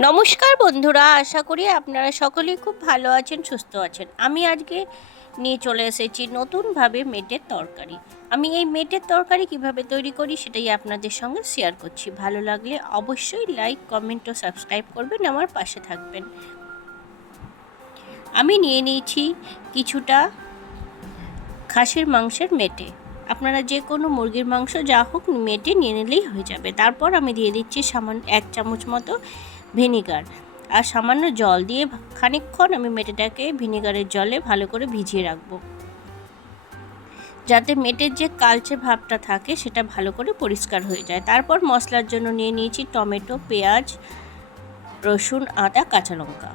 নমস্কার বন্ধুরা, আশা করি আপনারা সকলেই খুব ভালো আছেন, সুস্থ আছেন। আমি আজকে নিয়ে চলে এসেছি নতুনভাবে মেটের তরকারি। আমি এই মেটের তরকারি কীভাবে তৈরি করি সেটাই আপনাদের সঙ্গে শেয়ার করছি। ভালো লাগলে অবশ্যই লাইক কমেন্ট ও সাবস্ক্রাইব করবেন, আমার পাশে থাকবেন। আমি নিয়ে নিয়েছি কিছুটা খাসির মাংসের মেটে। আপনারা যে কোনো মুরগির মাংস যা হোক মেটে নিয়ে নিলেই হয়ে যাবে। তারপর আমি দিয়ে দিচ্ছি সামান্য এক চামচ মতো ভিনিগার। আর সামান্য জল দিয়ে খানিকক্ষণ আমি মেটেটাকে ভিনিগারের জলে ভালো করে ভিজিয়ে রাখব। যাতে মেটের যে কালচে ভাবটা থাকে, সেটা ভালো করে পরিষ্কার হয়ে যায়। তারপর মশলার জন্য নিয়ে নিয়েছি টমেটো, পেঁয়াজ, রসুন, আদা, কাঁচা লঙ্কা।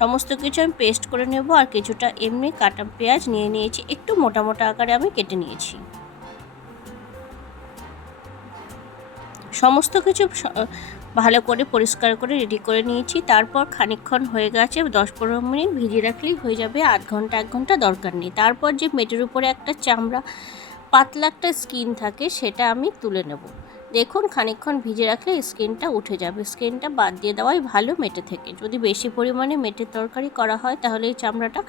সমস্ত কিছু আমি পেস্ট করে নেব আর কিছুটা এমনি কাটা পেঁয়াজ নিয়ে নিয়েছি। একটু মোটা মোটা আকারে আমি কেটে নিয়েছি। সমস্ত কিছু ভালো করে পরিষ্কার করে রেডি করে নিয়েছি। তারপর খানিকক্ষণ হয়ে গেছে দশ পনেরো মিনিট ভিজিয়ে রাখলেই হয়ে যাবে, আধ ঘণ্টা, এক ঘণ্টা দরকার নেই। তারপর যে মেটের উপরে একটা চামড়া, পাতলা একটা স্কিন থাকে, সেটা আমি তুলে নেব। দেখুন, খানিকক্ষণ ভিজে রাখলে স্কিনটা উঠে যাবে। স্কিনটা বাদ দিয়ে দেওয়াই ভালো মেটে থেকে। যদি বেশি পরিমাণে মেটের তরকারি করা হয়, তাহলে এই চামড়াটা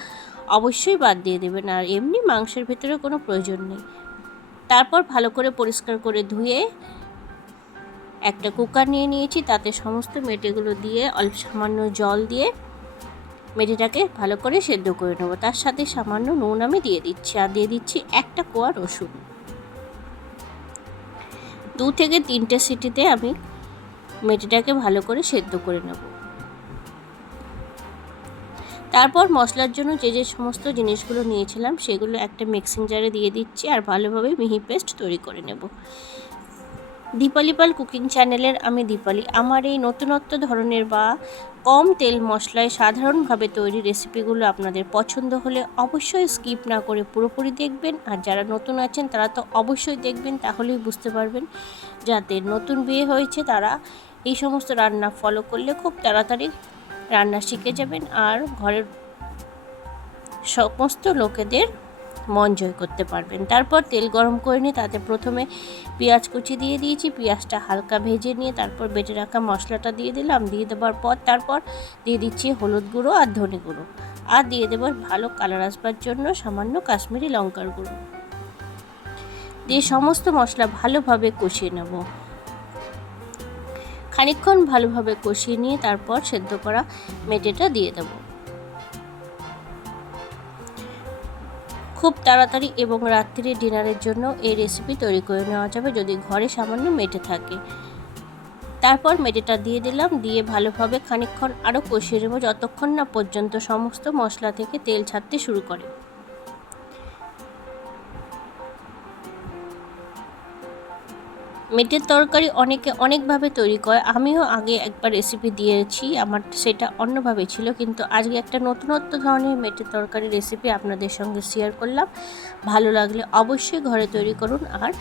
অবশ্যই বাদ দিয়ে দেবেন। আর এমনি মাংসের ভেতরে কোনো প্রয়োজন নেই। তারপর ভালো করে পরিষ্কার করে ধুয়ে একটা কুকার নিয়ে নিয়েছি, তাতে সমস্ত মেটেগুলো দিয়ে, অল্প সামান্য জল দিয়ে মেটেটাকে ভালো করে সেদ্ধ করে নেব। তার সাথে সামান্য নুন আমি দিয়ে দিচ্ছি, আর দিয়ে দিচ্ছি একটা কোয়া রসুন। দু থেকে তিনটে সিটিতে আমি মেটেটাকে ভালো করে সেদ্ধ করে নেব। তারপর মশলার জন্য যে যে সমস্ত জিনিসগুলো নিয়েছিলাম, সেগুলো একটা মিক্সিং জারে দিয়ে দিচ্ছি, আর ভালোভাবে মিহি পেস্ট তৈরি করে নেব। দীপালি পাল কুকিং চ্যানেলের আমি দীপালি। আমার এই নতুনত্ব ধরনের বা কম তেল মশলায় সাধারণভাবে তৈরি রেসিপিগুলো আপনাদের পছন্দ হলে অবশ্যই স্কিপ না করে পুরোপুরি দেখবেন। আর যারা নতুন আছেন, তারা তো অবশ্যই দেখবেন, তাহলেই বুঝতে পারবেন যাতে নতুন বিয়ে হয়েছে, তারা এই সমস্ত রান্না ফলো করলে খুব তাড়াতাড়ি রান্না শিখে যাবেন। আর ঘরের সমস্ত লোকেদের মন জয় করতে পারবেন। তারপর তেল গরম করে নিয়ে তাতে প্রথমে পেঁয়াজ কুচি দিয়ে দিয়েছি, পেঁয়াজটা হালকা ভেজে নিয়ে তারপর বেটে রাখা মশলাটা দিয়ে দিলাম। দিয়ে দেওয়ার পর তারপর দিয়ে দিচ্ছি হলুদ গুঁড়ো আর ধনে গুঁড়ো। আর দিয়ে দেবো ভালো কালার আসবার জন্য সামান্য কাশ্মীরি লঙ্কার গুঁড়ো। দিয়ে সমস্ত মশলা ভালোভাবে কষিয়ে নেব। খানিকক্ষণ ভালোভাবে কষিয়ে নিয়ে তারপর সেদ্ধ করা মেটেটা দিয়ে দেবো। খুব তাড়াতাড়ি এবং রাত্রির ডিনারের জন্য এই রেসিপি তৈরি করে নেওয়া যাবে যদি ঘরে সামান্য মেটে থাকে। তারপর মেটেটা দিয়ে দিলাম, দিয়ে ভালোভাবে খানিকক্ষণ আরও কষিয়ে নেব, যতক্ষণ না পর্যন্ত সমস্ত মশলা থেকে তেল ছাড়তে শুরু করে। মেটের তরকারি অনেকে অনেকভাবে তৈরি করে। আমিও আগে একবার রেসিপি দিয়েছি, আমার সেটা অন্যভাবে ছিল। কিন্তু আজকে একটা নতুনত্ব ধরনের মেটের তরকারি রেসিপি আপনাদের সঙ্গে শেয়ার করলাম। ভালো লাগলে অবশ্যই ঘরে তৈরি করুন আর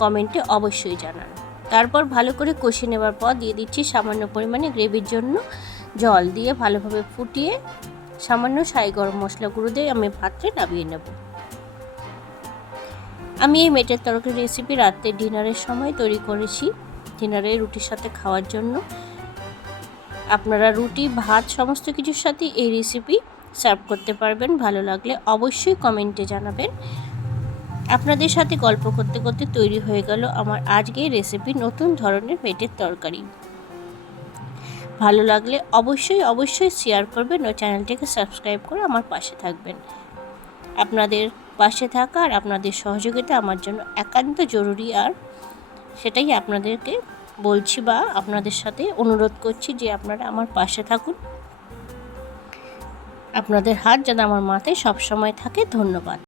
কমেন্টে অবশ্যই জানান। তারপর ভালো করে কষে নেওয়ার পর দিয়ে দিচ্ছি সামান্য পরিমাণে গ্রেভির জন্য জল দিয়ে ভালোভাবে ফুটিয়ে সামান্য সাই গরম মশলা গুঁড়ো দিয়ে আমি পাত্রে নামিয়ে নেব। আমি এই মেটের তরকারি রেসিপি রাতে ডিনারের সময় তৈরি করেছি। ডিনারে রুটির সাথে খাওয়ার জন্য। আপনারা রুটি, ভাত সমস্ত কিছুর সাথে এই রেসিপি সার্ভ করতে পারবেন। ভালো লাগলে অবশ্যই কমেন্টে জানাবেন। আপনাদের সাথে গল্প করতে করতে তৈরি হয়ে গেল আমার আজকের রেসিপি নতুন ধরনের পেটের তরকারি। ভালো লাগলে অবশ্যই অবশ্যই শেয়ার করবেন ও চ্যানেলটিকে সাবস্ক্রাইব করে আমার পাশে থাকবেন। আপনাদের পাশে থাকা আর আপনাদের সহযোগিতা আমার জন্য একান্ত জরুরি আর সেটাই আপনাদেরকে বলছি বা আপনাদের সাথে অনুরোধ করছি যে আপনারা আমার পাশে থাকুন। আপনাদের হাত যেন আমার মাথায় সবসময় থাকে। ধন্যবাদ।